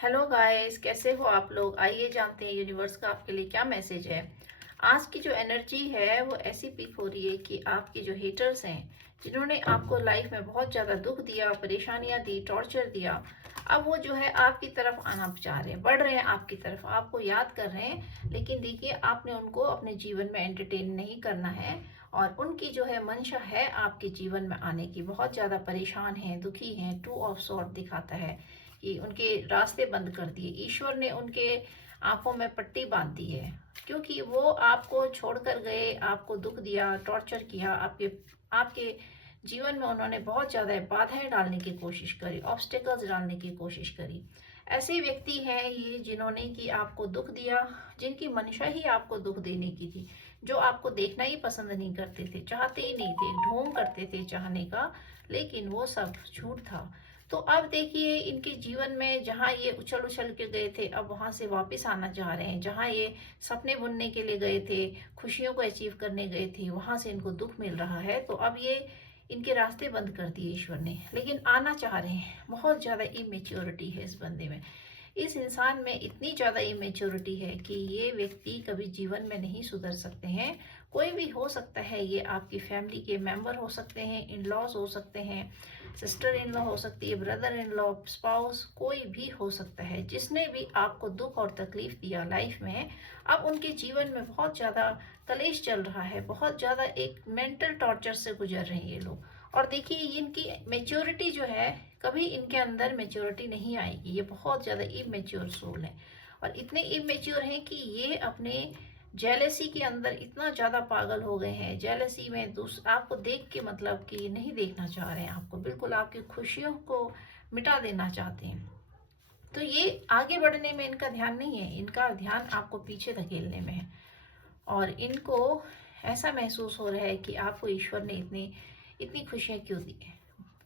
Hello guys, कैसे हो आप लोग। आइए जानते हैं यूनिवर्स का आपके लिए क्या मैसेज है। आज की जो एनर्जी है वो ऐसी पिक हो रही है कि आपके जो हेटर्स हैं, जिन्होंने आपको लाइफ में बहुत ज़्यादा दुख दिया, परेशानियां दी, टॉर्चर दिया, अब वो जो है आपकी तरफ आना चाह रहे हैं, बढ़ रहे हैं आपकी तरफ, आपको याद कर रहे हैं। लेकिन देखिए, आपने उनको अपने जीवन में एंटरटेन नहीं करना है। और उनकी जो है मंशा है आपके जीवन में आने की, बहुत ज़्यादा परेशान हैं, दुखी हैं। टू ऑफ सॉर्ड दिखाता है कि उनके रास्ते बंद कर दिए, ईश्वर ने उनके आंखों में पट्टी बांध दी है, क्योंकि वो आपको छोड़कर गए, आपको दुख दिया, टॉर्चर किया, आपके आपके जीवन में उन्होंने बहुत ज़्यादा बाधाएं डालने की कोशिश करी, ऑब्स्टेकल्स डालने की कोशिश करी। ऐसे व्यक्ति हैं ये जिन्होंने कि आपको दुख दिया, जिनकी मंशा ही आपको दुख देने की थी, जो आपको देखना ही पसंद नहीं करते थे, चाहते ही नहीं थे, ढोंग करते थे चाहने का, लेकिन वो सब झूठ था। तो अब देखिए, इनके जीवन में जहाँ ये उछल उछल के गए थे, अब वहां से वापस आना चाह रहे हैं। जहाँ ये सपने बुनने के लिए गए थे, खुशियों को अचीव करने गए थे, वहां से इनको दुख मिल रहा है। तो अब ये इनके रास्ते बंद कर दिए ईश्वर ने, लेकिन आना चाह रहे हैं। बहुत ज्यादा इमेच्योरिटी है इस बंदे में, इस इंसान में इतनी ज़्यादा इमेच्योरिटी है कि ये व्यक्ति कभी जीवन में नहीं सुधर सकते हैं। कोई भी हो सकता है, ये आपकी फैमिली के मेंबर हो सकते हैं, इन लॉज हो सकते हैं, सिस्टर इन लॉ हो सकती है, ब्रदर इन लॉ, स्पाउस, कोई भी हो सकता है। जिसने भी आपको दुख और तकलीफ दिया लाइफ में, अब उनके जीवन में बहुत ज़्यादा कलेश चल रहा है, बहुत ज़्यादा एक मेंटल टॉर्चर से गुजर रहे हैं ये लोग। और देखिए, इनकी मेच्योरिटी जो है, कभी इनके अंदर मेच्योरिटी नहीं आएगी। ये बहुत ज़्यादा इमेच्योर सोल है, और इतने इमेच्योर हैं कि ये अपने जेलसी के अंदर इतना ज़्यादा पागल हो गए हैं। जेलसी में आपको देख के मतलब कि नहीं देखना चाह रहे हैं, आपको बिल्कुल आपकी खुशियों को मिटा देना चाहते हैं। तो ये आगे बढ़ने में इनका ध्यान नहीं है, इनका ध्यान आपको पीछे धकेलने में है। और इनको ऐसा महसूस हो रहा है कि आपको ईश्वर ने इतनी इतनी खुशियाँ क्यों दी है।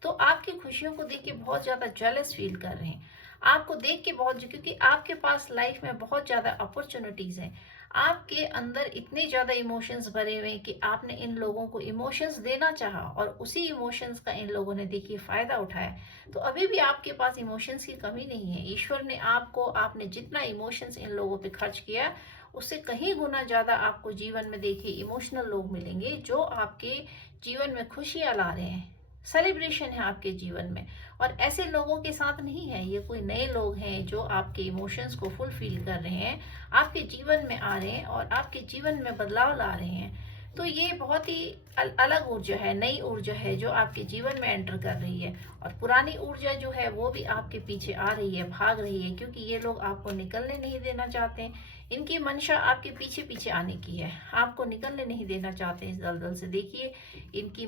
तो आपकी खुशियों को देख के बहुत ज़्यादा जेलस फील कर रहे हैं, आपको देख के बहुत, क्योंकि आपके पास लाइफ में बहुत ज़्यादा अपॉर्चुनिटीज़ हैं। आपके अंदर इतने ज़्यादा इमोशंस भरे हुए हैं कि आपने इन लोगों को इमोशंस देना चाहा, और उसी इमोशंस का इन लोगों ने देखिए फ़ायदा उठाया। तो अभी भी आपके पास इमोशंस की कमी नहीं है। ईश्वर ने आपको, आपने जितना इमोशंस इन लोगों पे खर्च किया, उससे कहीं गुना ज़्यादा आपको जीवन में देखिए इमोशनल लोग मिलेंगे, जो आपके जीवन में खुशियाँ ला रहे हैं, सेलिब्रेशन है आपके जीवन में। और ऐसे लोगों के साथ नहीं है, ये कोई नए लोग हैं जो आपके इमोशंस को फुलफिल कर रहे हैं, आपके जीवन में आ रहे हैं और आपके जीवन में बदलाव ला रहे हैं। तो ये बहुत ही अलग ऊर्जा है, नई ऊर्जा है जो आपके जीवन में एंटर कर रही है। और पुरानी ऊर्जा जो है वो भी आपके पीछे आ रही है, भाग रही है, क्योंकि ये लोग आपको निकलने नहीं देना चाहते। इनकी मंशा आपके पीछे पीछे आने की है, आपको निकलने नहीं देना चाहते इस दलदल से। देखिए, इनकी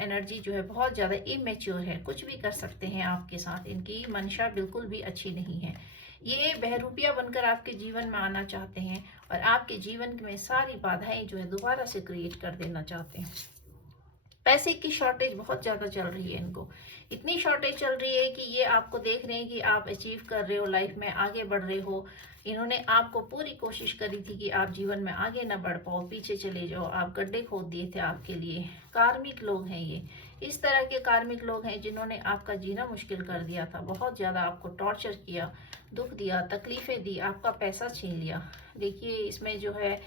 एनर्जी जो है बहुत ज़्यादा इमेच्योर है, कुछ भी कर सकते हैं आपके साथ। इनकी मंशा बिल्कुल भी अच्छी नहीं है। ये बहरूपिया बनकर आपके जीवन में आना चाहते हैं, और आपके जीवन में सारी बाधाएं जो है दोबारा से क्रिएट कर देना चाहते हैं। पैसे की शॉर्टेज बहुत ज़्यादा चल रही है इनको, इतनी शॉर्टेज चल रही है कि ये आपको देख रहे हैं कि आप अचीव कर रहे हो, लाइफ में आगे बढ़ रहे हो। इन्होंने आपको पूरी कोशिश करी थी कि आप जीवन में आगे ना बढ़ पाओ, पीछे चले जाओ, आप गड्ढे खोद दिए थे आपके लिए। कार्मिक लोग हैं ये, इस तरह के कार्मिक लोग हैं जिन्होंने आपका जीना मुश्किल कर दिया था, बहुत ज़्यादा आपको टॉर्चर किया, दुख दिया, तकलीफ़ें दी, आपका पैसा छीन लिया। देखिए, इसमें जो है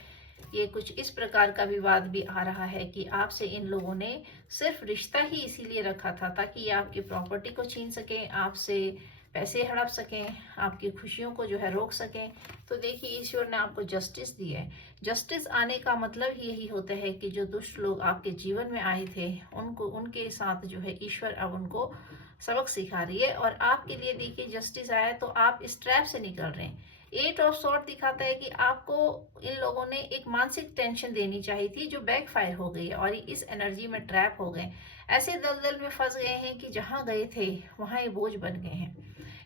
ये कुछ इस प्रकार का विवाद भी आ रहा है कि आपसे इन लोगों ने सिर्फ रिश्ता ही इसीलिए रखा था ताकि ये आपकी प्रॉपर्टी को छीन सकें, आपसे पैसे हड़प सकें, आपकी खुशियों को जो है रोक सकें। तो देखिए, ईश्वर ने आपको जस्टिस दी है। जस्टिस आने का मतलब ही यही होता है कि जो दुष्ट लोग आपके जीवन में आए थे, उनको, उनके साथ जो है ईश्वर अब उनको सबक सिखा रही है। और आपके लिए देखिए, जस्टिस आया तो आप इस ट्रैप से निकल रहे हैं। एट ऑफ सॉर्ड दिखाता है कि आपको इन लोगों ने एक मानसिक टेंशन देनी चाहिए थी, जो बैकफायर हो गई है, और इस एनर्जी में ट्रैप हो गए, ऐसे दलदल में फंस गए हैं कि जहां गए थे वहां ये बोझ बन गए हैं।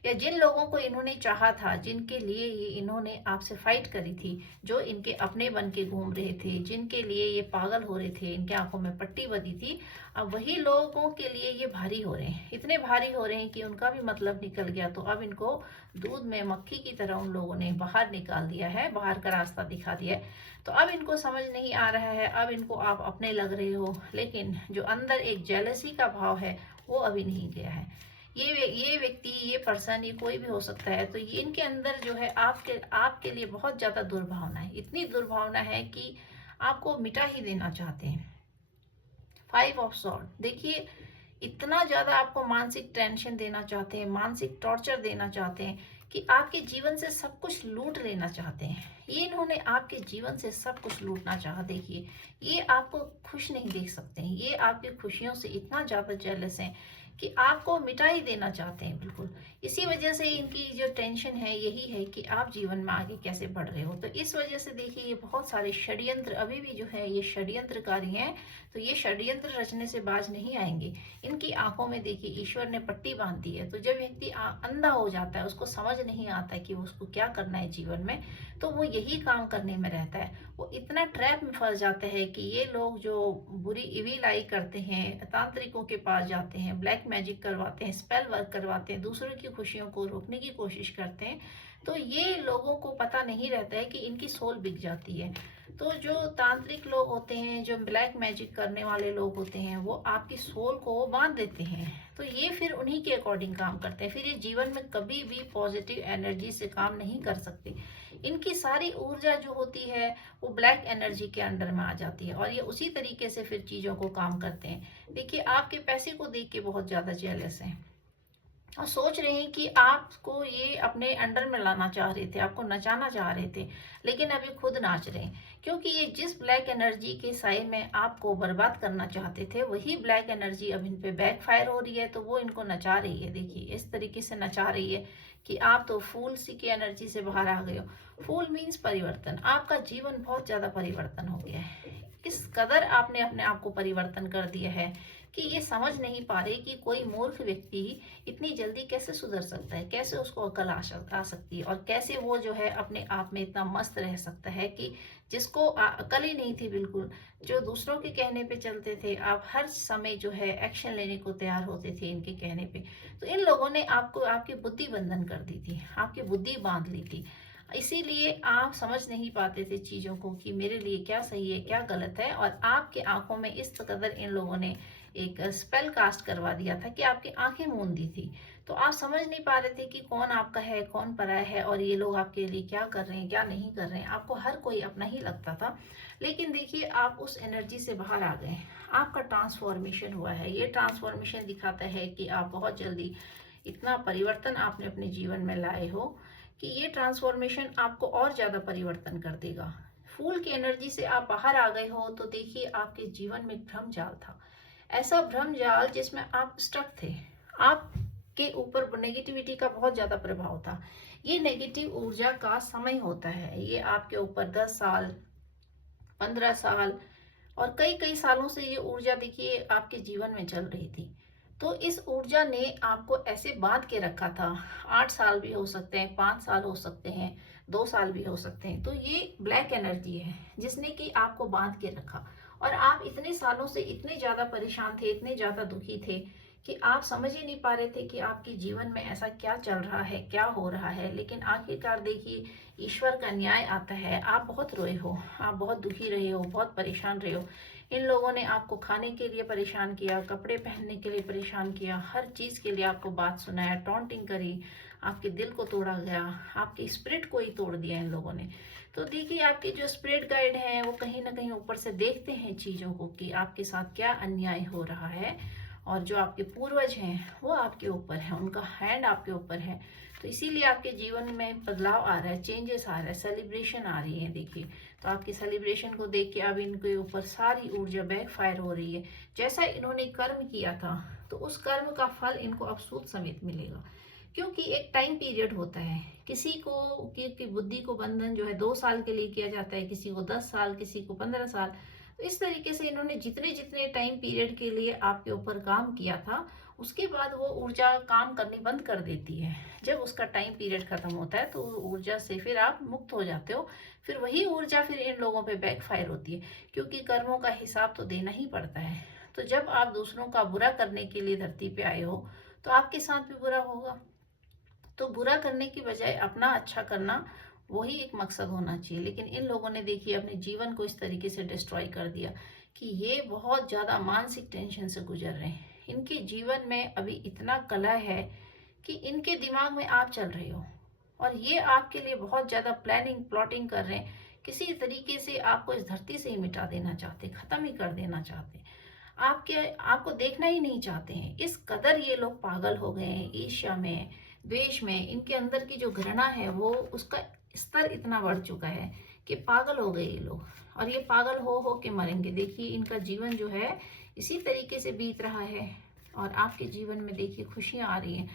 या जिन लोगों को इन्होंने चाहा था, जिनके लिए ये इन्होंने आपसे फाइट करी थी, जो इनके अपने बन के घूम रहे थे, जिनके लिए ये पागल हो रहे थे, इनके आंखों में पट्टी बंधी थी, अब वही लोगों के लिए ये भारी हो रहे हैं, इतने भारी हो रहे हैं कि उनका भी मतलब निकल गया। तो अब इनको दूध में मक्खी की तरह उन लोगों ने बाहर निकाल दिया है, बाहर का रास्ता दिखा दिया है। तो अब इनको समझ नहीं आ रहा है, अब इनको आप अपने लग रहे हो, लेकिन जो अंदर एक जेलसी का भाव है वो अभी नहीं गया है। ये व्यक्ति, ये पर्सन, ये कोई भी हो सकता है। तो ये इनके अंदर जो है आपके आपके लिए बहुत ज्यादा दुर्भावना है, इतनी दुर्भावना है कि आपको मिटा ही देना चाहते हैं। 5 ऑफ सॉर्ड देखिए, इतना ज्यादा आपको मानसिक टेंशन देना चाहते हैं, मानसिक टॉर्चर देना चाहते हैं कि आपके जीवन से सब कुछ लूट लेना चाहते हैं। ये इन्होंने आपके जीवन से सब कुछ लूटना चाहा। देखिए, ये आपको खुश नहीं देख सकते हैं, ये आपकी खुशियों से इतना ज्यादा जेलस हैं कि आपको मिटा ही देना चाहते हैं बिल्कुल। इसी वजह से इनकी जो टेंशन है यही है कि आप जीवन में आगे कैसे बढ़ रहे हो। तो इस वजह से देखिए, ये बहुत सारे षड्यंत्र अभी भी जो है ये षड्यंत्रकारी हैं। तो ये षड्यंत्र रचने से बाज नहीं आएंगे। इनकी आंखों में देखिए ईश्वर ने पट्टी बांध दी है। तो जब व्यक्ति अंधा हो जाता है, उसको समझ नहीं आता कि उसको क्या करना है जीवन में, तो वो यही काम करने में रहता है। वो इतना ट्रैप में फंस जाता है कि ये लोग जो बुरी इविल आई करते हैं, तांत्रिकों के पास जाते हैं, ब्लैक मैजिक करवाते हैं, स्पेल वर्क करवाते हैं, दूसरों की खुशियों को रोकने की कोशिश करते हैं। तो ये लोगों को पता नहीं रहता है कि इनकी सोल बिक जाती है। तो जो तांत्रिक लोग होते हैं, जो ब्लैक मैजिक करने वाले लोग होते हैं, वो आपकी सोल को बांध देते हैं। तो ये फिर उन्हीं के अकॉर्डिंग काम करते हैं। फिर ये जीवन में कभी भी पॉजिटिव एनर्जी से काम नहीं कर सकते। इनकी सारी ऊर्जा जो होती है वो ब्लैक एनर्जी के अंडर में आ जाती है और ये उसी तरीके से फिर चीजों को काम करते हैं। देखिए, आपके पैसे को देख के बहुत ज्यादा जेलस हैं और सोच रहे हैं कि आपको ये अपने अंडर में लाना चाह रहे थे, आपको नचाना चाह रहे थे, लेकिन अभी खुद नाच रहे हैं। क्योंकि ये जिस ब्लैक एनर्जी के साए में आपको बर्बाद करना चाहते थे, वही ब्लैक एनर्जी अब इन पे बैकफायर हो रही है। तो वो इनको नचा रही है। देखिए, इस तरीके से नचा रही है कि आप तो फूल सी की एनर्जी से बाहर आ गए हो। फूल मीन्स परिवर्तन। आपका जीवन बहुत ज्यादा परिवर्तन हो गया है। इस कदर आपने अपने आप को परिवर्तन कर दिया है कि ये समझ नहीं पा रहे कि कोई मूर्ख व्यक्ति इतनी जल्दी कैसे सुधर सकता है, कैसे उसको अकल आ सकती है, और कैसे वो जो है अपने आप में इतना मस्त रह सकता है कि जिसको अकल ही नहीं थी बिल्कुल, जो दूसरों के कहने पे चलते थे, आप हर समय जो है एक्शन लेने को तैयार होते थे इनके कहने पे। तो इन लोगों ने आपको आपकी बुद्धि बंधन कर दी थी, आपकी बुद्धि बांध ली थी। इसीलिए आप समझ नहीं पाते थे चीजों को कि मेरे लिए क्या सही है, क्या गलत है। और आपके आंखों में इस कदर इन लोगों ने एक स्पेल कास्ट करवा दिया था कि आपकी आंखें मूंद दी थी। तो आप समझ नहीं पा रहे थे कि कौन आपका है, कौन पराया है, और ये लोग आपके लिए क्या कर रहे हैं, क्या नहीं कर रहे हैं। आपको हर कोई अपना ही लगता था। लेकिन देखिए, आप उस एनर्जी से बाहर आ गए, आपका ट्रांसफॉर्मेशन हुआ है। ये ट्रांसफॉर्मेशन दिखाता है कि आप बहुत जल्दी इतना परिवर्तन आपने अपने जीवन में लाए हो कि ये ट्रांसफॉर्मेशन आपको और ज्यादा परिवर्तन कर देगा। फूल की एनर्जी से आप बाहर आ गए हो तो देखिए, आपके जीवन में भ्रम जाल था, ऐसा भ्रम जाल जिसमें आप स्टक थे। आपके ऊपर नेगेटिविटी का बहुत ज्यादा प्रभाव था। ये नेगेटिव ऊर्जा का समय होता है। ये आपके ऊपर 10 साल, 15 साल और कई कई सालों से ये ऊर्जा देखिए आपके जीवन में चल रही थी। तो इस ऊर्जा ने आपको ऐसे बांध के रखा था। 8 साल भी हो सकते हैं, 5 साल हो सकते हैं, 2 साल भी हो सकते हैं। तो ये ब्लैक एनर्जी है जिसने कि आपको बांध के रखा। और आप इतने सालों से इतने ज्यादा परेशान थे, इतने ज्यादा दुखी थे कि आप समझ ही नहीं पा रहे थे कि आपके जीवन में ऐसा क्या चल रहा है, क्या हो रहा है। लेकिन आखिरकार देखिए, ईश्वर का न्याय आता है। आप बहुत रोए हो, आप बहुत दुखी रहे हो, बहुत परेशान रहे हो। इन लोगों ने आपको खाने के लिए परेशान किया, कपड़े पहनने के लिए परेशान किया, हर चीज के लिए आपको बात सुनाया, टॉन्टिंग करी, आपके दिल को तोड़ा गया, आपके स्पिरिट को ही तोड़ दिया इन लोगों ने। तो देखिए, आपके जो स्पिरिट गाइड हैं वो कहीं ना कहीं ऊपर से देखते हैं चीजों को कि आपके साथ क्या अन्याय हो रहा है। और जो आपके पूर्वज हैं वो आपके ऊपर है, उनका हैंड आपके ऊपर है। तो इसीलिए आपके जीवन में बदलाव आ रहा है, चेंजेस आ रहा है, सेलिब्रेशन आ रही है। देखिए, तो आपकी सेलिब्रेशन को देख के अब इनके ऊपर सारी ऊर्जा बैकफायर हो रही है। जैसा इन्होंने कर्म किया था, तो उस कर्म का फल इनको अब सूद समेत मिलेगा। क्योंकि एक टाइम पीरियड होता है, किसी को की बुद्धि को बंधन जो है 2 साल के लिए किया जाता है, किसी को 10 साल, किसी को 15 साल। तो इस तरीके से इन्होंने जितने जितने टाइम पीरियड के लिए आपके ऊपर काम किया था, उसके बाद वो ऊर्जा काम करनी बंद कर देती है। जब उसका टाइम पीरियड खत्म होता है तो ऊर्जा से फिर आप मुक्त हो जाते हो। फिर वही ऊर्जा फिर इन लोगों पे बैकफायर होती है, क्योंकि कर्मों का हिसाब तो देना ही पड़ता है। तो जब आप दूसरों का बुरा करने के लिए धरती पे आए हो, तो आपके साथ भी बुरा होगा। तो बुरा करने की बजाय अपना अच्छा करना, वही एक मकसद होना चाहिए। लेकिन इन लोगों ने देखिए अपने जीवन को इस तरीके से डिस्ट्रॉय कर दिया कि ये बहुत ज्यादा मानसिक टेंशन से गुजर रहे हैं। इनके जीवन में अभी इतना कला है कि इनके दिमाग में आप चल रहे हो और ये आपके लिए बहुत ज्यादा प्लानिंग प्लॉटिंग कर रहे हैं। किसी तरीके से आपको इस धरती से ही मिटा देना चाहते, खत्म ही कर देना चाहते, आपको देखना ही नहीं चाहते हैं। इस कदर ये लोग पागल हो गए हैं, ईर्ष्या में, द्वेष में। इनके अंदर की जो घृणा है वो उसका स्तर इतना बढ़ चुका है कि पागल हो गए ये लोग, और ये पागल हो के मरेंगे। देखिए इनका जीवन जो है इसी तरीके से बीत रहा है, और आपके जीवन में देखिए खुशियां आ रही हैं।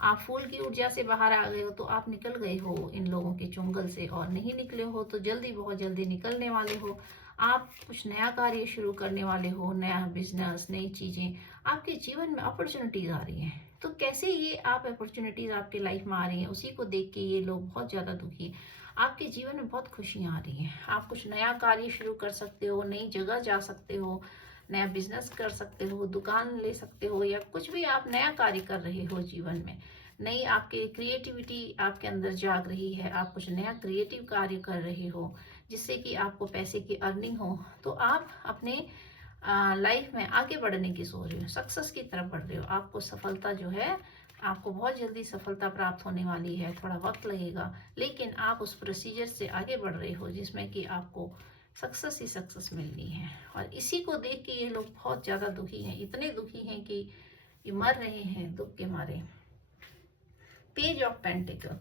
आप फूल की ऊर्जा से बाहर आ गए हो तो आप निकल गए हो इन लोगों के चुंगल से, और नहीं निकले हो तो जल्दी, बहुत जल्दी निकलने वाले हो। आप कुछ नया कार्य शुरू करने वाले हो, नया बिजनेस, नई चीजें, आपके जीवन में अपॉर्चुनिटीज आ रही हैं। तो कैसे ये आप अपॉर्चुनिटीज आपके लाइफ में आ रही हैं, उसी को देख के ये लोग बहुत ज्यादा दुखी हैं। आपके जीवन में बहुत खुशियां आ रही हैं। आप कुछ नया कार्य शुरू कर सकते हो, नई जगह जा सकते हो, नया बिजनेस कर सकते हो, दुकान ले सकते हो, या कुछ भी आप नया कार्य कर रहे हो जीवन में। नई आपके क्रिएटिविटी आपके अंदर जाग रही है, आप कुछ नया क्रिएटिव कार्य कर रहे हो जिससे कि आपको पैसे की अर्निंग हो। तो आप अपने लाइफ में आगे बढ़ने की सोच रहे हो, सक्सेस की तरफ बढ़ रहे हो। आपको सफलता जो है, आपको बहुत जल्दी सफलता प्राप्त होने वाली है। थोड़ा वक्त लगेगा, लेकिन आप उस प्रोसीजर से आगे बढ़ रहे हो जिसमें कि आपको सक्सेस ही सक्सेस मिलनी है। और इसी को देख के ये लोग बहुत ज़्यादा दुखी हैं, इतने दुखी हैं कि ये मर रहे हैं दुख के मारे। पेज ऑफ पेंटिकल,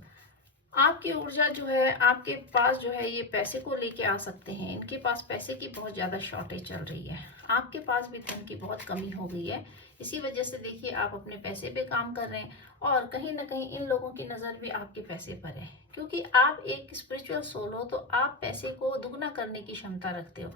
आपकी ऊर्जा जो है, आपके पास जो है, ये पैसे को लेके आ सकते हैं। इनके पास पैसे की बहुत ज़्यादा शॉर्टेज चल रही है। आपके पास भी धन की बहुत कमी हो गई है। इसी वजह से देखिए आप अपने पैसे पे काम कर रहे हैं, और कहीं ना कहीं इन लोगों की नज़र भी आपके पैसे पर है, क्योंकि आप एक स्पिरिचुअल सोल हो तो आप पैसे को दुगना करने की क्षमता रखते हो।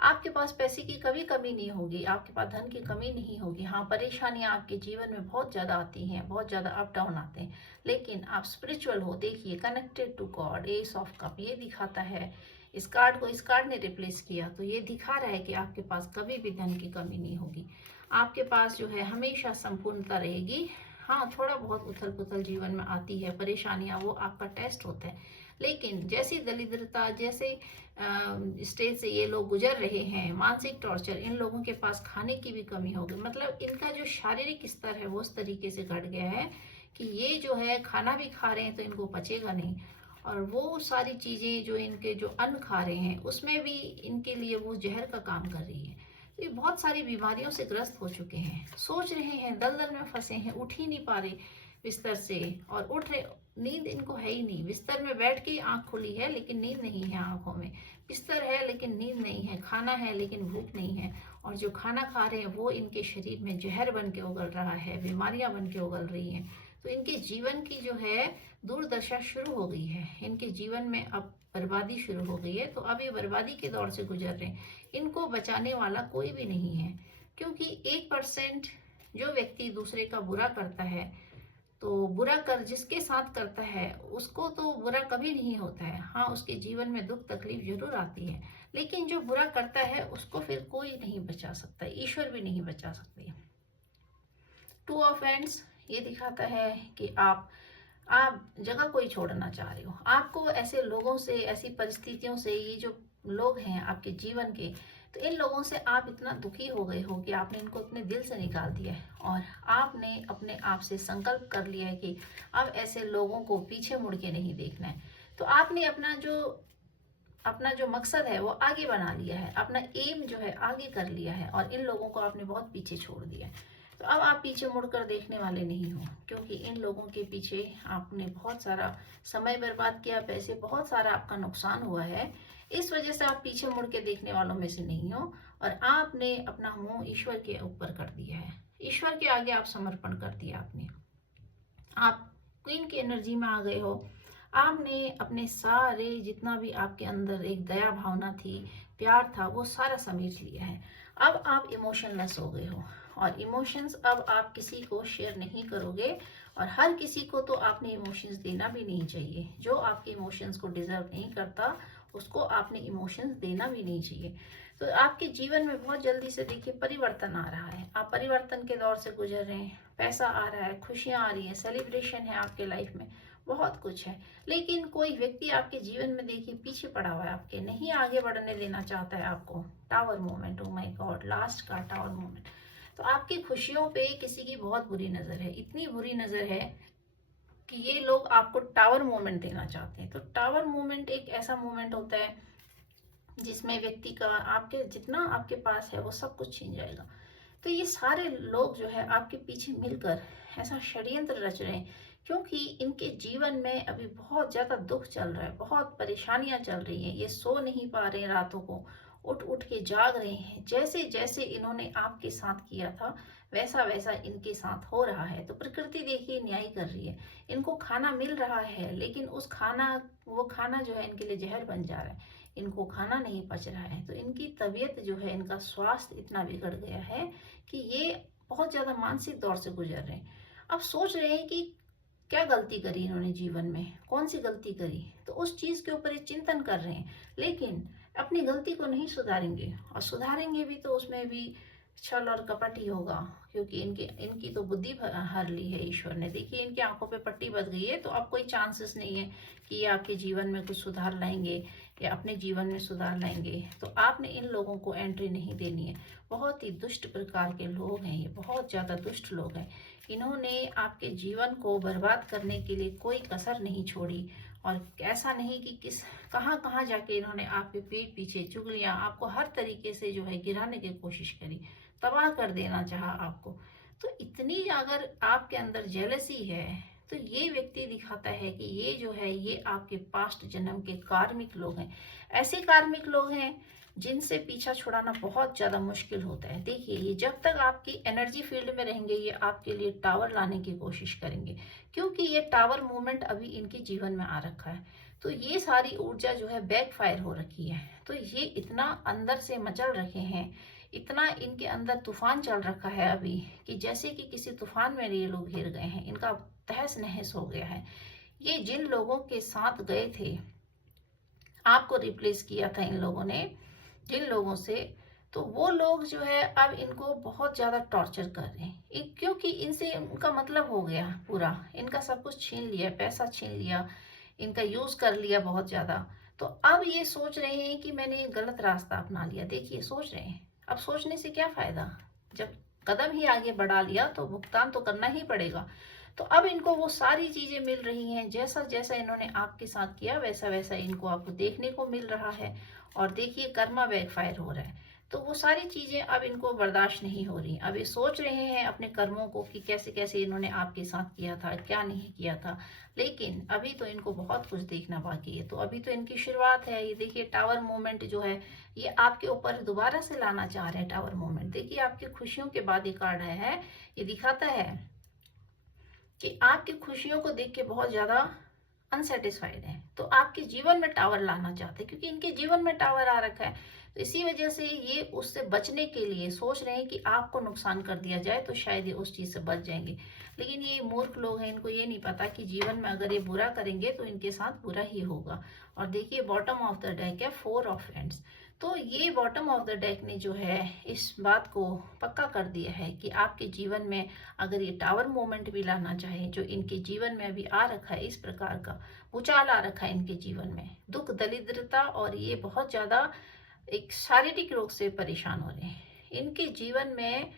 आपके पास पैसे की कभी कमी नहीं होगी, आपके पास धन की कमी नहीं होगी। हाँ, परेशानियां आपके जीवन में बहुत ज़्यादा आती हैं, बहुत ज़्यादा अप डाउन आते हैं, लेकिन आप स्पिरिचुअल हो। देखिए connected to God, ace of cup ये दिखाता है। इस कार्ड को इस कार्ड ने रिप्लेस किया तो ये दिखा रहा है कि आपके पास कभी भी धन की कमी नहीं होगी। आपके पास जो है हमेशा संपूर्णता रहेगी। हाँ, थोड़ा बहुत उथल पुथल जीवन में आती है, परेशानियां, वो आपका टेस्ट होता है। लेकिन जैसी दरिद्रता, जैसे स्टेज से ये लोग गुजर रहे हैं, मानसिक टॉर्चर, इन लोगों के पास खाने की भी कमी होगी। मतलब इनका जो शारीरिक स्तर है वो उस तरीके से घट गया है कि ये जो है खाना भी खा रहे हैं तो इनको पचेगा नहीं, और वो सारी चीजें जो इनके जो अन्न खा रहे हैं उसमें भी इनके लिए वो जहर का काम कर रही है। तो ये बहुत सारी बीमारियों से ग्रस्त हो चुके हैं, सोच रहे हैं, दलदल में फंसे हैं, उठ ही नहीं पा रहे बिस्तर से, और उठ रहे, नींद इनको है ही नहीं। बिस्तर में बैठ के आंख खुली है लेकिन नींद नहीं है आंखों में, बिस्तर है लेकिन नींद नहीं है, खाना है लेकिन भूख नहीं है, और जो खाना खा रहे हैं वो इनके शरीर में जहर बन के उगल रहा है, बीमारियां बन के उगल रही हैं। तो इनके जीवन की जो है दुर्दशा शुरू हो गई है, इनके जीवन में अब बर्बादी शुरू हो गई है। तो अब ये बर्बादी के दौर से गुजर रहे हैं। इनको बचाने वाला कोई भी नहीं है, क्योंकि 1% जो व्यक्ति दूसरे का बुरा करता है, तो बुरा कर जिसके साथ करता है उसको तो बुरा कभी नहीं होता है। हाँ, उसके जीवन में दुख तकलीफ जरूर आती है, लेकिन जो बुरा करता है उसको फिर कोई नहीं बचा सकता, ईश्वर भी नहीं बचा सकते। टू ऑफ हैंड्स ये दिखाता है कि आप जगह कोई छोड़ना चाह रहे हो। आपको ऐसे लोगों से, ऐसी परिस्थितियों से, ये जो लोग हैं आपके जीवन के, तो इन लोगों से आप इतना दुखी हो गए हो कि आपने इनको अपने दिल से निकाल दिया है, और आपने अपने आप से संकल्प कर लिया है कि अब ऐसे लोगों को पीछे मुड़ के नहीं देखना है। तो आपने अपना जो मकसद है वो आगे बना लिया है, अपना एम जो है आगे कर लिया है, और इन लोगों को आपने बहुत पीछे छोड़ दिया है। तो अब आप पीछे मुड़कर देखने वाले नहीं हो, क्योंकि इन लोगों के पीछे आपने बहुत सारा समय बर्बाद किया, पैसे बहुत सारा आपका नुकसान हुआ है। इस वजह से आप पीछे मुड़ के देखने वालों में से नहीं हो, और आपने अपना मुंह ईश्वर के ऊपर कर दिया है, ईश्वर के आगे आप समर्पण कर दिया आपने। आप क्वीन की एनर्जी में आ गए हो। आपने अपने सारे, जितना भी आपके अंदर एक दया भावना थी, प्यार था, वो सारा समेट लिया है। अब आप इमोशनलेस हो गए हो, और इमोशंस अब आप किसी को शेयर नहीं करोगे, और हर किसी को तो आपने इमोशंस देना भी नहीं चाहिए। जो आपके इमोशंस को डिजर्व नहीं करता उसको आपने इमोशंस देना भी नहीं चाहिए। तो आपके जीवन में बहुत जल्दी से देखिए परिवर्तन आ रहा है, आप परिवर्तन के दौर से गुजर रहे हैं। पैसा आ रहा है, खुशियां आ रही हैं, सेलिब्रेशन है आपके लाइफ में, बहुत कुछ है। लेकिन कोई व्यक्ति आपके जीवन में देखिए पीछे पड़ा हुआ है, आपके नहीं आगे बढ़ने देना चाहता है आपको। Tower moment, oh my God, last का टावर मोमेंट। तो आपकी खुशियों पे किसी की बहुत बुरी नज़र है, इतनी बुरी नज़र है कि ये लोग आपको टावर मोमेंट देना चाहते हैं। तो टावर मोमेंट एक ऐसा मोमेंट होता है जिसमें व्यक्ति का आपके जितना आपके पास है वो सब कुछ छीन जाएगा। तो ये सारे लोग जो है आपके पीछे मिलकर ऐसा षड्यंत्र रच रहे हैं, क्योंकि इनके जीवन में अभी बहुत ज्यादा दुख चल रहा है, बहुत परेशानियां चल रही हैं, ये सो नहीं पा रहे हैं, रातों को उठ उठ के जाग रहे हैं। जैसे जैसे इन्होंने आपके साथ किया था वैसा वैसा इनके साथ हो रहा है। तो प्रकृति देखिए न्याय कर रही है, इनको खाना मिल रहा है लेकिन वो खाना जो है इनके लिए जहर बन जा रहा है, इनको खाना नहीं पच रहा है। तो इनकी तबीयत जो है, इनका स्वास्थ्य इतना बिगड़ गया है कि ये बहुत ज्यादा मानसिक दौर से गुजर रहे हैं। अब सोच रहे हैं कि क्या गलती करी इन्होंने जीवन में, कौन सी गलती करी, तो उस चीज के ऊपर ये चिंतन कर रहे हैं, लेकिन अपनी गलती को नहीं सुधारेंगे, और सुधारेंगे भी तो उसमें भी छल और कपट ही होगा, क्योंकि इनकी इनकी तो बुद्धि हर ली है ईश्वर ने। देखिए इनकी आंखों पे पट्टी बंध गई है, तो अब कोई चांसेस नहीं है कि ये आपके जीवन में कुछ सुधार लाएंगे या अपने जीवन में सुधार लाएंगे। तो आपने इन लोगों को एंट्री नहीं देनी है। बहुत ही दुष्ट प्रकार के लोग हैं ये, बहुत ज्यादा दुष्ट लोग हैं। इन्होंने आपके जीवन को बर्बाद करने के लिए कोई कसर नहीं छोड़ी, और ऐसा नहीं कि किस कहाँ कहाँ जाके इन्होंने आपके पीठ पीछे चुगलियां, आपको हर तरीके से जो है गिराने की कोशिश करी, तबाह कर देना चाहा आपको। तो इतनी अगर आपके अंदर जेलसी है तो ये व्यक्ति दिखाता है कि ये जो है ये आपके पास्ट जन्म के कार्मिक लोग हैं। ऐसे कार्मिक लोग हैं जिनसे पीछा छुड़ाना बहुत ज्यादा मुश्किल होता है। देखिए ये जब तक आपकी एनर्जी फील्ड में रहेंगे ये आपके लिए टावर लाने की कोशिश करेंगे, क्योंकि ये टावर मूवमेंट अभी इनके जीवन में आ रखा है। तो ये सारी ऊर्जा जो है बैकफायर हो रखी है। तो ये इतना अंदर से मचल रखे हैं, इतना इनके अंदर तूफान चल रखा है अभी, कि जैसे कि किसी तूफान में ये लोग घिर गए हैं, इनका तहस नहस हो गया है। ये जिन लोगों के साथ गए थे, आपको रिप्लेस किया था इन लोगों ने जिन लोगों से, तो वो लोग जो है अब इनको बहुत ज्यादा टॉर्चर कर रहे हैं। क्योंकि इनसे उनका मतलब हो गया पूरा, इनका सब कुछ छीन लिया, पैसा छीन लिया, इनका यूज कर लिया बहुत ज्यादा। तो अब ये सोच रहे हैं कि मैंने एक गलत रास्ता अपना लिया। देखिए सोच रहे हैं, अब सोचने से क्या फायदा, जब कदम ही आगे बढ़ा लिया तो भुगतान तो करना ही पड़ेगा। तो अब इनको वो सारी चीजें मिल रही हैं, जैसा जैसा इन्होंने आपके साथ किया वैसा वैसा इनको आपको देखने को मिल रहा है। और देखिए कर्मा बैकफायर हो रहा है। तो वो सारी चीजें अब इनको बर्दाश्त नहीं हो रही। अब ये सोच रहे हैं अपने कर्मों को कि कैसे कैसे इन्होंने आपके साथ किया था, क्या नहीं किया था। लेकिन अभी तो इनको बहुत कुछ देखना बाकी है। तो अभी तो इनकी शुरुआत है। ये देखिए टावर मोमेंट जो है ये आपके ऊपर दोबारा से लाना चाह रहे हैं। टावर मोमेंट देखिए आपकी खुशियों के बाद ये कार्ड है, ये दिखाता है कि आपकी खुशियों को देख के बहुत ज्यादा अनसेटिस्फाइड है, तो आपके जीवन में टावर लाना चाहते हैं, क्योंकि इनके जीवन में टावर आ रखा है। तो इसी वजह से ये उससे बचने के लिए सोच रहे हैं कि आपको नुकसान कर दिया जाए तो शायद ये उस चीज से बच जाएंगे। लेकिन ये मूर्ख लोग हैं, इनको ये नहीं पता कि जीवन में अगर ये बुरा करेंगे तो इनके साथ बुरा ही होगा। और देखिए बॉटम ऑफ द डेक है 4 ऑफ हैंड्स। तो ये बॉटम ऑफ द डेक ने जो है इस बात को पक्का कर दिया है कि आपके जीवन में अगर ये टावर मोमेंट भी लाना चाहे, जो इनके जीवन में अभी आ रखा है, इस प्रकार का भूचाल आ रखा है इनके जीवन में, दुख दरिद्रता, और ये बहुत ज्यादा एक शारीरिक रोग से परेशान हो रहे हैं। इनके जीवन में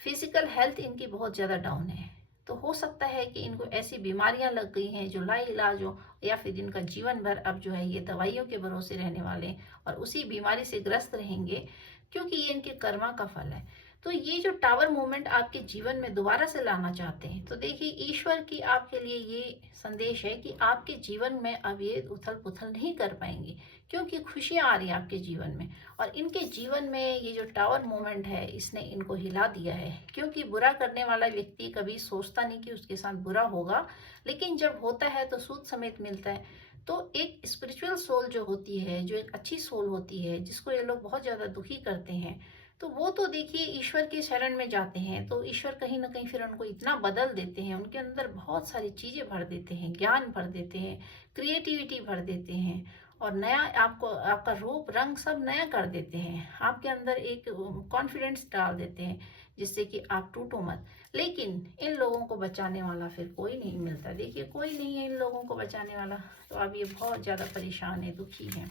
फिजिकल हेल्थ इनकी बहुत ज्यादा डाउन है। तो हो सकता है कि इनको ऐसी बीमारियां लग गई हैं जो लाइलाज हो, या फिर इनका जीवन भर अब जो है ये दवाइयों के भरोसे रहने वाले हैं और उसी बीमारी से ग्रस्त रहेंगे, क्योंकि ये इनके कर्मा का फल है। तो ये जो टावर मूवमेंट आपके जीवन में दोबारा से लाना चाहते हैं, तो देखिए ईश्वर की आपके लिए ये संदेश है कि आपके जीवन में अब ये उथल पुथल नहीं कर पाएंगे, क्योंकि खुशियां आ रही है आपके जीवन में। और इनके जीवन में ये जो टावर मोमेंट है इसने इनको हिला दिया है, क्योंकि बुरा करने वाला व्यक्ति कभी सोचता नहीं कि उसके साथ बुरा होगा, लेकिन जब होता है तो सूद समेत मिलता है। तो एक स्पिरिचुअल सोल जो होती है, जो एक अच्छी सोल होती है, जिसको ये लोग बहुत ज्यादा दुखी करते हैं, तो वो तो देखिए ईश्वर के शरण में जाते हैं, तो ईश्वर कहीं ना कहीं फिर उनको इतना बदल देते हैं, उनके अंदर बहुत सारी चीजें भर देते हैं, ज्ञान भर देते हैं, क्रिएटिविटी भर देते हैं, और नया आपको आपका रूप रंग सब नया कर देते हैं, आपके अंदर एक कॉन्फिडेंस डाल देते हैं, जिससे कि आप टूटो मत। लेकिन इन लोगों को बचाने वाला फिर कोई नहीं मिलता। देखिए कोई नहीं है इन लोगों को बचाने वाला, तो अब ये बहुत ज्यादा परेशान है, दुखी है।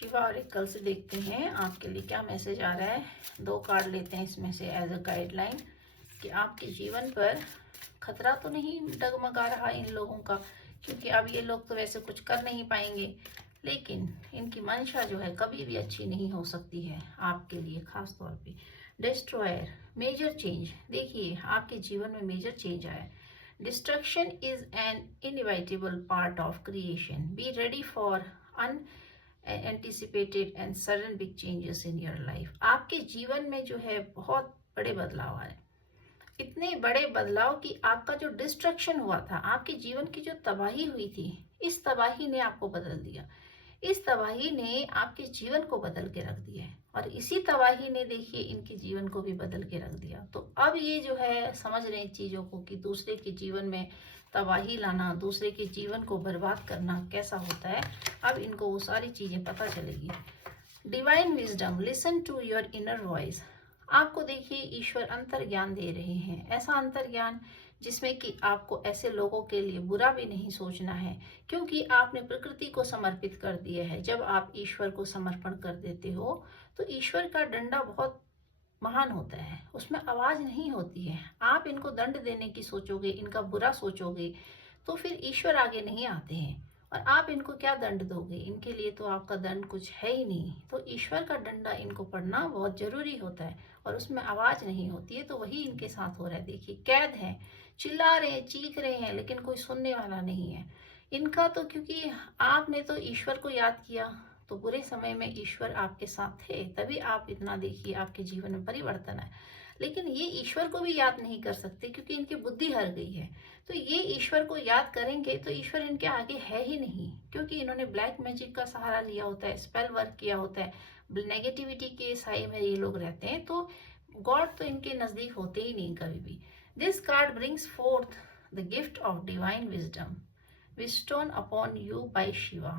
शिवा ऑरेकल से देखते हैं आपके लिए क्या मैसेज आ रहा है। 2 कार्ड लेते हैं इसमें से एज अ गाइडलाइन कि आपके जीवन पर खतरा तो नहीं डगमगा रहा इन लोगों का, क्योंकि अब ये लोग तो वैसे कुछ कर नहीं पाएंगे, लेकिन इनकी मंशा जो है कभी भी अच्छी नहीं हो सकती है आपके लिए खास तौर पे। डिस्ट्रॉयर, मेजर चेंज, देखिए आपके जीवन में मेजर चेंज आया। Destruction is an inevitable part of creation, be ready for anticipated and sudden big changes in your life. आपके जीवन में जो है बहुत बड़े बदलाव आए, इतने बड़े बदलाव कि आपका जो डिस्ट्रक्शन हुआ था, आपके जीवन की जो तबाही हुई थी, इस तबाही ने आपको बदल दिया। इस तबाही ने आपके जीवन को बदल के रख दिया है, और इसी तबाही ने देखिए इनके जीवन को भी बदल के रख दिया। तो अब ये जो है समझ रहे हैं चीजों को कि दूसरे के जीवन में तबाही लाना, दूसरे के जीवन को बर्बाद करना कैसा होता है। अब इनको वो सारी चीजें पता चलेगी। Divine wisdom, listen to your inner voice. आपको देखिए ईश्वर अंतर ज्ञान दे रहे हैं, ऐसा अंतर ज्ञान जिसमें कि आपको ऐसे लोगों के लिए बुरा भी नहीं सोचना है, क्योंकि आपने प्रकृति को समर्पित कर दिया है। जब आप ईश्वर को समर्पण कर देते हो तो ईश्वर का डंडा बहुत महान होता है, उसमें आवाज नहीं होती है। आप इनको दंड देने की सोचोगे, इनका बुरा सोचोगे, तो फिर ईश्वर आगे नहीं आते हैं। और आप इनको क्या दंड दोगे, इनके लिए तो आपका दंड कुछ है ही नहीं। तो ईश्वर का डंडा इनको पढ़ना बहुत जरूरी होता है, और उसमें आवाज नहीं होती है। तो वही इनके साथ हो रहा है। देखिए कैद है, चिल्ला रहे हैं, चीख रहे हैं, लेकिन कोई सुनने वाला नहीं है इनका। तो क्योंकि आपने तो ईश्वर को याद किया, तो बुरे समय में ईश्वर आपके साथ थे, तभी आप इतना देखिए आपके जीवन में परिवर्तन है। लेकिन ये ईश्वर को भी याद नहीं कर सकते, क्योंकि इनकी बुद्धि हर गई है। तो ये ईश्वर को याद करेंगे तो ईश्वर इनके आगे है ही नहीं, क्योंकि इन्होंने ब्लैक मैजिक का सहारा लिया होता है, स्पेल वर्क किया होता है, नेगेटिविटी के साए में ये लोग रहते हैं। तो गॉड तो इनके नजदीक होते ही नहीं कभी भी। This card brings fourth the gift of divine wisdom bestowed upon you by Shiva.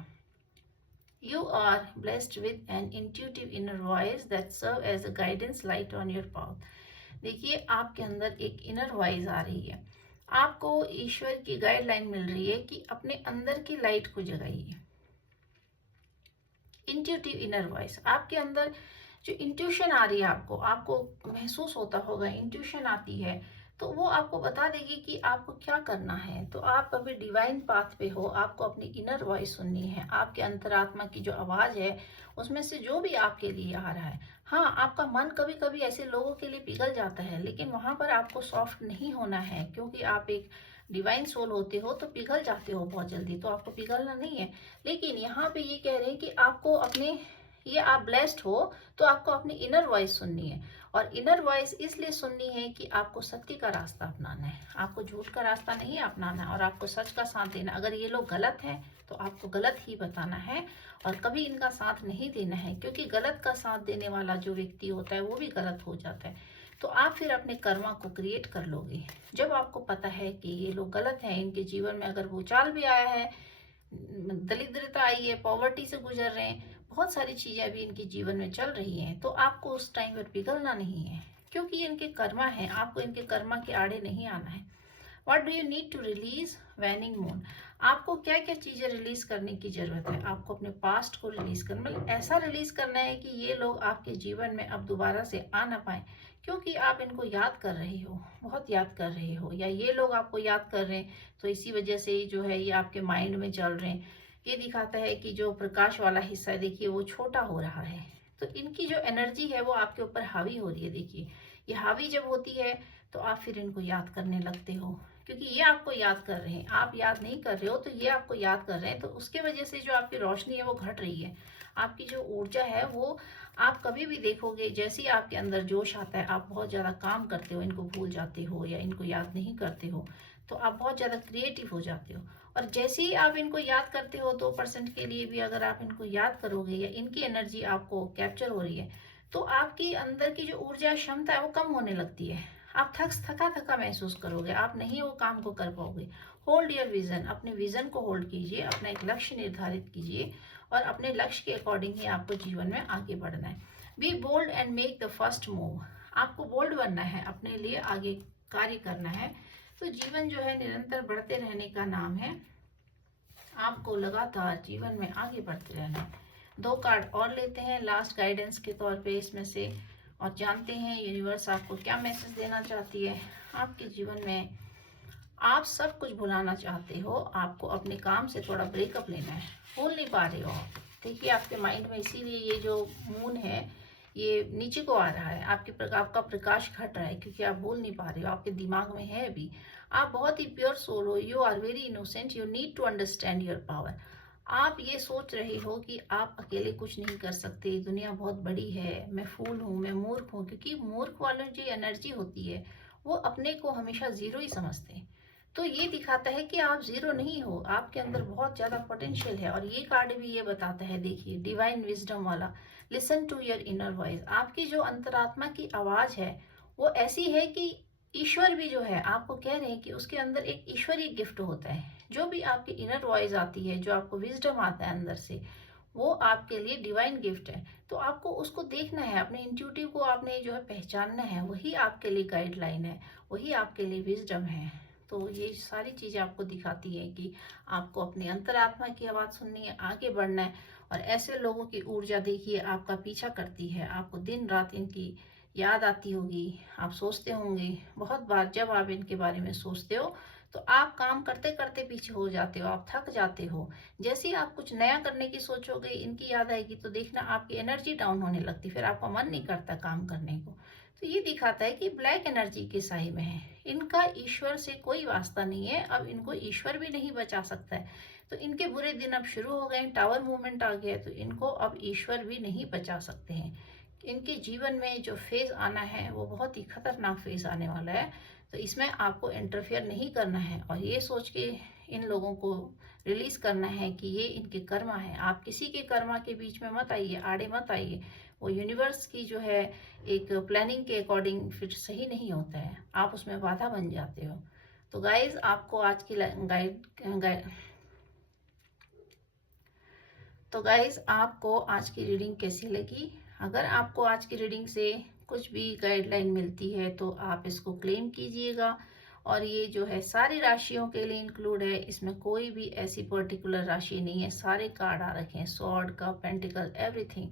You are blessed with an intuitive inner voice that serves as a guidance light on your path. देखिए आपके अंदर एक inner voice आ रही है, आपको ईश्वर की guideline मिल रही है कि अपने अंदर की लाइट को जगाइए। इंट्यूटिव इनर वॉइस, आपके अंदर जो इंट्यूशन आ रही है, आपको आपको महसूस होता होगा, इंट्यूशन आती है, तो वो आपको बता देगी कि आपको क्या करना है। तो आप अभी डिवाइन पाथ पे हो, आपको अपनी इनर वॉइस सुननी है। आपके अंतरात्मा की जो आवाज है, उसमें से जो भी आपके लिए आ रहा है। हाँ, आपका मन कभी कभी ऐसे लोगों के लिए पिघल जाता है, लेकिन वहां पर आपको सॉफ्ट नहीं होना है, क्योंकि आप एक डिवाइन सोल होते हो तो पिघल जाते हो बहुत जल्दी, तो आपको पिघलना नहीं है। लेकिन यहाँ पे ये कह रहे हैं कि आपको अपने, ये आप ब्लेस्ड हो तो आपको अपनी इनर वॉइस सुननी है। और इनर वॉइस इसलिए सुननी है कि आपको सत्य का रास्ता अपनाना है, आपको झूठ का रास्ता नहीं अपनाना है, और आपको सच का साथ देना। अगर ये लोग गलत हैं तो आपको गलत ही बताना है, और कभी इनका साथ नहीं देना है, क्योंकि गलत का साथ देने वाला जो व्यक्ति होता है वो भी गलत हो जाता है। तो आप फिर अपने कर्मा को क्रिएट कर लोगे। जब आपको पता है कि ये लोग गलत हैं, इनके जीवन में अगर भूचाल भी आया है, दरिद्रता आई है, पॉवर्टी से गुजर रहे हैं, बहुत सारी चीजें अभी इनके जीवन में चल रही हैं, तो आपको उस टाइम पर पिघलना नहीं है, क्योंकि ये इनके कर्मा है। आपको इनके कर्मा के आड़े नहीं आना है। What do you need to release, waning moon. आपको क्या क्या चीजें रिलीज करने की जरूरत है। आपको अपने पास्ट को रिलीज करना, मतलब ऐसा रिलीज करना है कि ये लोग आपके जीवन में अब दोबारा से आ ना पाए, क्योंकि आप इनको याद कर रहे हो, बहुत याद कर रहे हो, या ये लोग आपको याद कर रहे हैं, तो इसी वजह से जो है ये आपके माइंड में चल रहे हैं। ये दिखाता है कि जो प्रकाश वाला हिस्सा है देखिए वो छोटा हो रहा है। तो इनकी जो एनर्जी है वो आपके ऊपर हावी हो रही है। देखिए ये हावी जब होती है तो आप फिर इनको याद करने लगते हो, क्योंकि ये आपको याद कर रहे हैं, आप याद नहीं कर रहे हो, तो ये आपको याद कर रहे हैं। तो उसके वजह से जो आपकी रोशनी है वो घट रही है, आपकी जो ऊर्जा है वो, आप कभी भी देखोगे जैसे ही आपके अंदर जोश आता है, आप बहुत ज़्यादा काम करते हो, इनको भूल जाते हो या इनको याद नहीं करते हो, तो आप बहुत ज़्यादा क्रिएटिव हो जाते हो। और जैसे ही आप इनको याद करते हो, 2% के लिए भी अगर आप इनको याद करोगे या इनकी एनर्जी आपको कैप्चर हो रही है, तो आपकी अंदर की जो ऊर्जा क्षमता है वो कम होने लगती है। आप थका थका महसूस करोगे, आप नहीं वो काम को कर पाओगे। होल्ड योर विजन, अपने विजन को होल्ड कीजिए, अपना एक लक्ष्य निर्धारित कीजिए, और अपने लक्ष्य के अकॉर्डिंग ही आपको जीवन में आगे बढ़ना है। Be bold and make the first move. आपको बोल्ड बनना है, अपने लिए आगे कार्य करना है। तो जीवन जो है निरंतर बढ़ते रहने का नाम है, आपको लगातार जीवन में आगे बढ़ते रहना है। 2 कार्ड और लेते हैं लास्ट गाइडेंस के तौर पे इसमें से, और जानते हैं यूनिवर्स आपको क्या मैसेज देना चाहती है। आपके जीवन में आप सब कुछ भुलाना चाहते हो, आपको अपने काम से थोड़ा ब्रेकअप लेना है, भूल नहीं पा रहे हो आप। देखिए आपके माइंड में इसीलिए ये जो मून है ये नीचे को आ रहा है, आपका प्रकाश घट रहा है, क्योंकि आप भूल नहीं पा रहे हो, आपके दिमाग में है अभी। आप बहुत ही प्योर सोल हो, you are very innocent, you need to understand your power. आप ये सोच रहे हो कि आप अकेले कुछ नहीं कर सकते, दुनिया बहुत बड़ी है, मैं फूल हूँ, मैं मूर्ख हूँ, क्योंकि मूर्ख वालों की एनर्जी होती है वो अपने को हमेशा जीरो ही समझते हैं। तो ये दिखाता है कि आप जीरो नहीं हो, आपके अंदर बहुत ज्यादा पोटेंशियल है। और ये कार्ड भी ये बताता है, देखिए डिवाइन विजडम वाला, listen to your inner voice. आपकी जो अंतरात्मा की आवाज है वो ऐसी है कि ईश्वर भी जो है आपको कह रहे हैं कि उसके अंदर एक ईश्वरीय गिफ्ट होता है। जो भी आपकी इनर वॉइस आती है, जो आपको विजडम आता है अंदर से, वो आपके लिए डिवाइन गिफ्ट है। तो आपको उसको देखना है, अपने इंट्यूटिव को आपने जो है पहचानना है, वही आपके लिए गाइडलाइन है, वही आपके लिए विजडम है। तो ये सारी चीजें आपको दिखाती है कि आपको अपनी अंतरात्मा की आवाज सुननी है, आगे बढ़ना है। और ऐसे लोगों की ऊर्जा देखिए आपका पीछा करती है, आपको दिन रात इनकी याद आती होगी, आप सोचते होंगे बहुत बार। जब आप इनके बारे में सोचते हो तो आप काम करते करते पीछे हो जाते हो, आप थक जाते हो। जैसे ही आप कुछ नया करने की सोचोगे, इनकी याद आएगी तो देखना आपकी एनर्जी डाउन होने लगती, फिर आपका मन नहीं करता काम करने को। तो ये दिखाता है कि ब्लैक एनर्जी के साई में है, इनका ईश्वर से कोई वास्ता नहीं है, अब इनको ईश्वर भी नहीं बचा सकता है। तो इनके बुरे दिन अब शुरू हो गए, टावर मूवमेंट आ गया, तो इनको अब ईश्वर भी नहीं बचा सकते हैं। इनके जीवन में जो फेज आना है वो बहुत ही खतरनाक फेज आने वाला है। तो इसमें आपको इंटरफेयर नहीं करना है और ये सोच के इन लोगों को रिलीज करना है कि ये इनके कर्मा है। आप किसी के कर्मा के बीच में मत आइए, आड़े मत आइए। वो यूनिवर्स की जो है एक प्लानिंग के अकॉर्डिंग फिर सही नहीं होता है, आप उसमें बाधा बन जाते हो। तो गाइज आपको आज की गाइड तो गाइज आपको आज की रीडिंग कैसी लगी? अगर आपको आज की रीडिंग से कुछ भी गाइडलाइन मिलती है तो आप इसको क्लेम कीजिएगा। और ये जो है सारी राशियों के लिए इंक्लूड है, इसमें कोई भी ऐसी पर्टिकुलर राशि नहीं है, सारे कार्ड आ रखे हैं, सॉर्ड का, पेंटिकल, एवरीथिंग।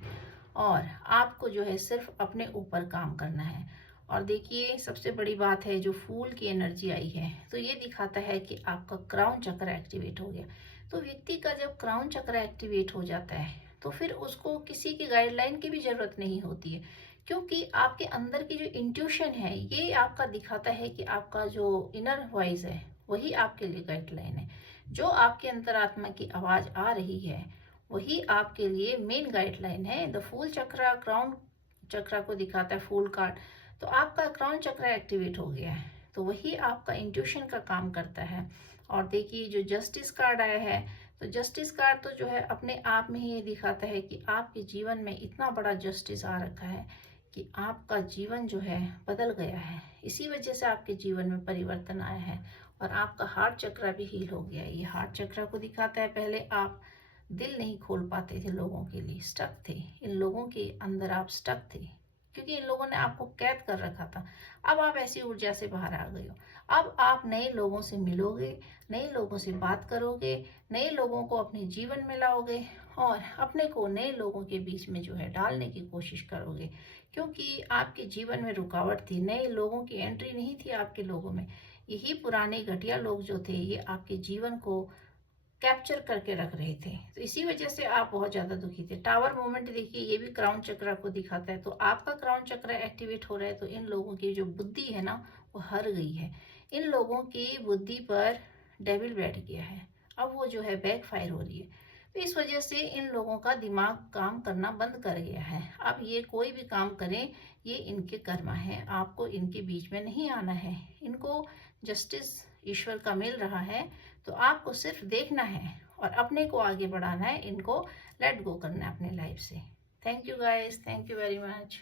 और आपको जो है सिर्फ अपने ऊपर काम करना है। और देखिए सबसे बड़ी बात है, जो फूल की एनर्जी आई है तो ये दिखाता है कि आपका क्राउन चक्र एक्टिवेट हो गया। तो व्यक्ति का जब क्राउन चक्र एक्टिवेट हो जाता है तो फिर उसको किसी की गाइडलाइन की भी जरूरत नहीं होती है, क्योंकि आपके अंदर की जो इंट्यूशन है ये आपका दिखाता है कि आपका जो इनर वॉइस है वही आपके लिए गाइडलाइन है। जो आपके अंतरात्मा की आवाज आ रही है वही आपके लिए मेन गाइडलाइन है। द फूल चक्र क्राउन चक्र को दिखाता है, फूल कार्ड। तो आपका क्राउन चक्र एक्टिवेट हो गया है, तो वही आपका इंट्यूशन का काम करता है। और देखिए जो जस्टिस कार्ड आया है, तो जस्टिस कार्ड तो जो है अपने आप में ही ये दिखाता है कि आपके जीवन में इतना बड़ा जस्टिस आ रखा है कि आपका जीवन जो है बदल गया है, इसी वजह से आपके जीवन में परिवर्तन आया है। और आपका हार्ट चक्र भी हील हो गया है। ये हार्ट चक्र को दिखाता है, पहले आप दिल नहीं खोल पाते थे, लोगों के लिए स्टक थे, इन लोगों के अंदर आप स्टक थे, क्योंकि इन लोगों ने आपको कैद कर रखा था। अब आप ऐसी ऊर्जा से बाहर आ गए हो, अब आप नए लोगों से मिलोगे, नए लोगों से बात करोगे, नए लोगों को अपने जीवन में लाओगे और अपने को नए लोगों के बीच में जो है डालने की कोशिश करोगे। क्योंकि आपके जीवन में रुकावट थी, नए लोगों की एंट्री नहीं थी आपके लोगों में। यही पुराने घटिया लोग जो थे ये आपके जीवन को कैप्चर करके रख रहे थे, तो इसी वजह से आप बहुत ज्यादा दुखी थे। टावर मोमेंट देखिए, ये भी क्राउन चक्र को दिखाता है। तो आपका क्राउन चक्र एक्टिवेट हो रहा है, तो इन लोगों की जो बुद्धि है ना वो हर गई है। इन लोगों की बुद्धि पर डेविल बैठ गया है, अब वो जो है बैक फायर हो रही है। तो इस वजह से इन लोगों का दिमाग काम करना बंद कर गया है। अब ये कोई भी काम करें, ये इनके कर्म है, आपको इनके बीच में नहीं आना है। इनको जस्टिस ईश्वर का मिल रहा है, तो आपको सिर्फ देखना है और अपने को आगे बढ़ाना है, इनको लेट गो करना है अपने लाइफ से। Thank you guys, thank you very much.